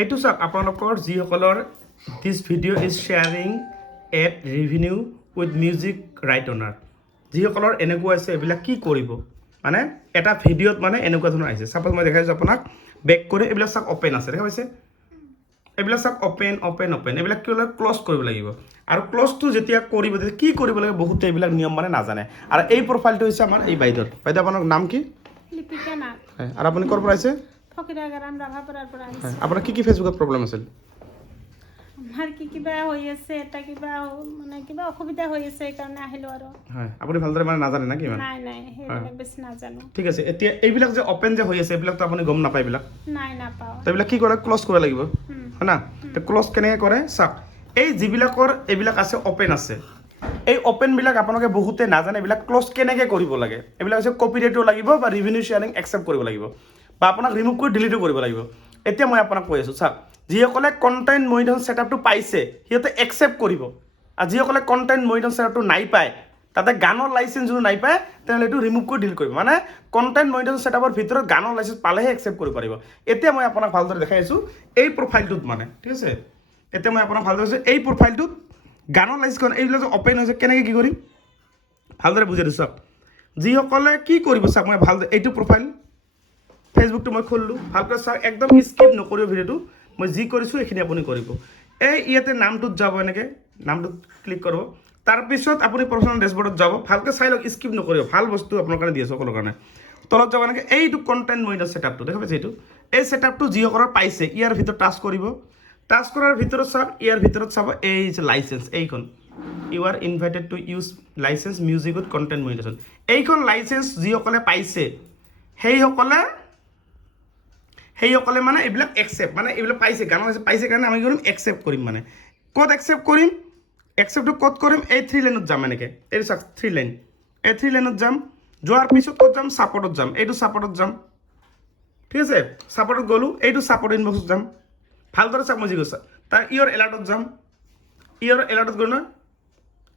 এইটো চাওক আপোনালোকৰ যিসকলৰ this video' is sharing ad revenue with music right owner যিসকলৰ এনেকুৱা আছে এইবিলাক কি কৰিব মানে এটা ভিডিঅ'ত মানে এনেকুৱা ধৰণৰ আহিছে সাপোজ মই দেখাইছোঁ আপোনাক বেক কৰি এইবিলাক চাওক অপেন আছে দেখা পাইছে এইবিলাক চাওক অপেন অপেন অপেন এইবিলাক কি হ'লে ক্লজ কৰিব লাগিব আৰু ক্লজটো যেতিয়া কৰিব তেতিয়া কি কৰিব লাগে বহুতে এইবিলাক নিয়ম মানে নাজানে আৰু এই প্ৰফাইলটো হৈছে আমাৰ এই বাইদেউ আপোনাৰ নাম কি লিপিকা নাথ হয় আৰু আপুনি ক'ৰ পৰা আহিছে ফকিৰাগাৰাম ৰাভাপাৰাৰ পৰা আহিছে আপোনাৰ কি ফেচবুকত প্ৰব্লেম আছিল আমাৰ কিবা হৈ আছে এটা কিবা মানে কিবা অসুবিধা হৈ আছে সেইকাৰণে আহিলোঁ আৰু হয় আপুনি ভালদৰে মানে নাজানে না কিমান নাই নাই সেইবিলাক বেছি নাজানো ঠিক আছে এতিয়া এইবিলাক যে অপেন যে হৈ আছে এইবিলাকতো আপুনি গম নাপায় এইবিলাক নাই নাপাওঁ তো এইবিলাক কি কৰে ক্লজ কৰিব লাগিব হয় না তো ক্লজ কেনেকৈ কৰে চাওক এই যিবিলাকৰ এইবিলাক আছে অপেন আছে এই অপেনবিলাক আপোনালোকে বহুতে নাজানে এইবিলাক ক্লজ কেনেকৈ কৰিব লাগে এইবিলাক হৈছে কপিৰাইটো লাগিব বা ৰেভিনিউ শ্বেয়াৰিং একচেপ্ট কৰিব লাগিব বা আপোনাক ৰিমুভ কৰি ডিলিটো কৰিব লাগিব এতিয়া মই আপোনাক কৈ আছোঁ চাওক যিসকলে কণ্টেণ্ট মনিটাইজেশ্যন ছেটআপটো পাইছে সিহঁতে একচেপ্ট কৰিব আৰু যিসকলে কণ্টেণ্ট মনিটাইজেশ্যন ছেটআপটো নাই পায় তাতে গানৰ লাইচেঞ্চ যদি নাই পায় তেনেহ'লে এইটো ৰিমুভ কৰি ডিলিট কৰিব মানে কণ্টেণ্ট মনিটাইজেশ্যন ছেটআপৰ ভিতৰত গানৰ লাইচেঞ্চ পালেহে একচেপ্ট কৰিব পাৰিব এতিয়া মই আপোনাক ভালদৰে দেখাই আছোঁ এই প্ৰফাইলটোত মানে ঠিক আছে এতিয়া মই আপোনাক ভালদৰে কৈছোঁ এই প্ৰফাইলটোত গানৰ লাইচেঞ্চখন এইবিলাক যে অপেন হৈছে কেনেকৈ কি কৰিম ভালদৰে বুজাই দিছোঁ চাওক যিসকলে কি কৰিব চাওক মই ভালদৰে এইটো প্ৰফাইল ফেচবুকটো মই খুলিলোঁ ভালকৈ চাওক একদম স্কিপ নকৰিব ভিডিঅ'টো মই যি কৰিছোঁ এইখিনি আপুনি কৰিব এই ইয়াতে নামটোত যাব এনেকৈ নামটোত ক্লিক কৰিব তাৰপিছত আপুনি পাৰ্চনেল ডেছবৰ্ডত যাব ভালকৈ চাই লওক স্কিপ নকৰিব ভাল বস্তু আপোনাৰ কাৰণে দি আছোঁ সকলোৰ কাৰণে তলত যাব এনেকৈ এইটো কণ্টেণ্ট মনিটাইজেশ্যন ছেটআপটো দেখা পাইছে এইটো এই ছেটআপটো যিসকলৰ পাইছে ইয়াৰ ভিতৰত টাচ কৰিব টাচ কৰাৰ ভিতৰত চাওক ইয়াৰ ভিতৰত চাব এই যে লাইচেঞ্চ এইখন you are invited to use license music with content monetisation এইখন লাইচেঞ্চ যিসকলে পাইছে সেইসকলে মানে এইবিলাক একচেপ্ট মানে এইবিলাক পাইছে গান পাইছে কাৰণে আমি কৰিম একচেপ্ট কৰিম মানে ক'ত একচেপ্ট কৰিম একচেপ্টটো ক'ত কৰিম এই 3 লাইনত যাম এনেকৈ এইটো চাওক 3 লাইন এই 3 লাইনত যাম যোৱাৰ পিছত ক'ত যাম ছাপৰ্টত যাম এইটো ছাপৰ্টত যাম ঠিক আছে ছাপৰ্টত গ'লোঁ এইটো ছাপৰ্ট ইনবক্সত যাম ভালদৰে চাওক মই যি কৈছোঁ তাৰ ইয়ৰ এলাৰ্টত যাম ইয়ৰ এলাৰ্টত গ'লোঁ না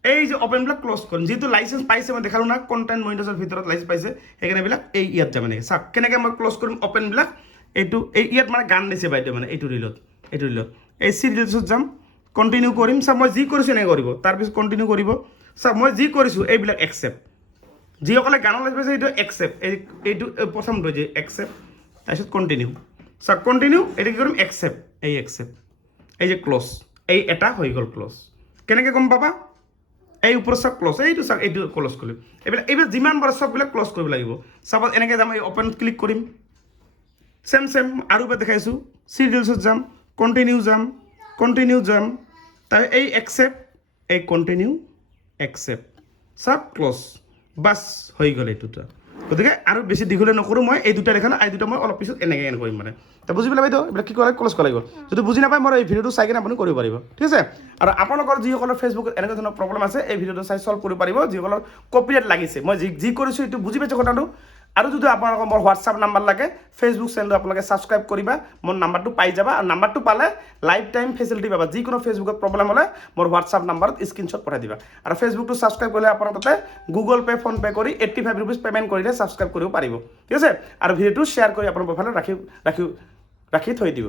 এই যে অপেনবিলাক ক্লজ কৰিম যিটো লাইচেঞ্চ পাইছে মই দেখালোঁ না কণ্টেণ্ট মনিটাইজেশ্যনৰ ভিতৰত লাইচেঞ্চ পাইছে সেইকাৰণে এইবিলাক এই ইয়াত যাম এনেকৈ চাওক কেনেকৈ মই ক্লজ কৰিম অপেনবিলাক এইটো এই ইয়াত মানে গান দিছে বাইদেউ মানে এইটো ৰিলত এই চি ৰিলছত যাম কণ্টিনিউ কৰিম চাওক মই যি কৰিছোঁ এনেকৈ কৰিব তাৰপিছত কণ্টিনিউ কৰিব চাওক মই যি কৰিছোঁ এইবিলাক একচেপ্ট যিসকলে গানৰ লাইচেঞ্চ পাইছে এইটো একচেপ্ট এইটো প্ৰথমটো যে একচেপ্ট তাৰপিছত কণ্টিনিউ চাওক কণ্টিনিউ এইটো কি কৰিম একচেপ্ট এই যে ক্লজ এই এটা হৈ গ'ল ক্লজ কেনেকৈ গম পাবা এই ওপৰত চাওক ক্লজ এইটো চাওক এইটো ক্লজ কৰিম এইবিলাক যিমান পাৰে চববিলাক ক্লজ কৰিব লাগিব চাপ'জ এনেকৈ যাম এই অপেনত ক্লিক কৰিম চেম আৰু এবাৰ দেখাইছোঁ চি ৰিলছত যাম কণ্টিনিউ যাম তাৰ এই একচেপ্ট এই কণ্টিনিউ একচেপ্ট চাওক ক্লজ বাছ হৈ গ'ল এই দুটা গতিকে আৰু বেছি দীঘলীয়া নকৰোঁ মই এই দুটা দেখা নাই এই দুটা মই অলপ পিছত এনেকৈ কৰিম মানে তো বুজি পেলাই বাইদেউ এইবিলাক কি কৰে ক্লজ কৰিব লাগিব যদি বুজি নাপায় মই এই ভিডিঅ'টো চাই কিনে আপুনি কৰিব পাৰিব ঠিক আছে আৰু আপোনালোকৰ যিসকলৰ ফেচবুকত এনেকুৱা ধৰণৰ প্ৰব্লেম আছে এই ভিডিঅ'টো চাই চল্ভ কৰিব পাৰিব যিসকলৰ কপিৰাইট লাগিছে মই যি কৰিছোঁ এইটো বুজি পাইছোঁ কথাটো আৰু যদি আপোনালোকৰ মোৰ হোৱাটছআপ নাম্বাৰ লাগে ফেচবুক চেনেলটো আপোনালোকে ছাবস্ক্ৰাইব কৰিবা মোৰ নাম্বাৰটো পাই যাবা আৰু নাম্বাৰটো পালে লাইফ টাইম ফেচিলিটি পাবা যিকোনো ফেচবুকত প্ৰব্লেম হ'লে মোৰ হোৱাটছআপ নাম্বাৰত স্ক্ৰীনশ্বট পঠাই দিবা আৰু ফেচবুকটো ছাবস্ক্ৰাইব কৰিলে আপোনাৰ তাতে গুগল পে' ফোনপে' কৰি 85 ৰুপিজ পে'মেণ্ট কৰিলে ছাবস্ক্ৰাইব কৰিব পাৰিব ঠিক আছে আৰু ভিডিঅ'টো শ্বেয়াৰ কৰি আপোনাৰ প্ৰফাইলত ৰাখি থৈ দিব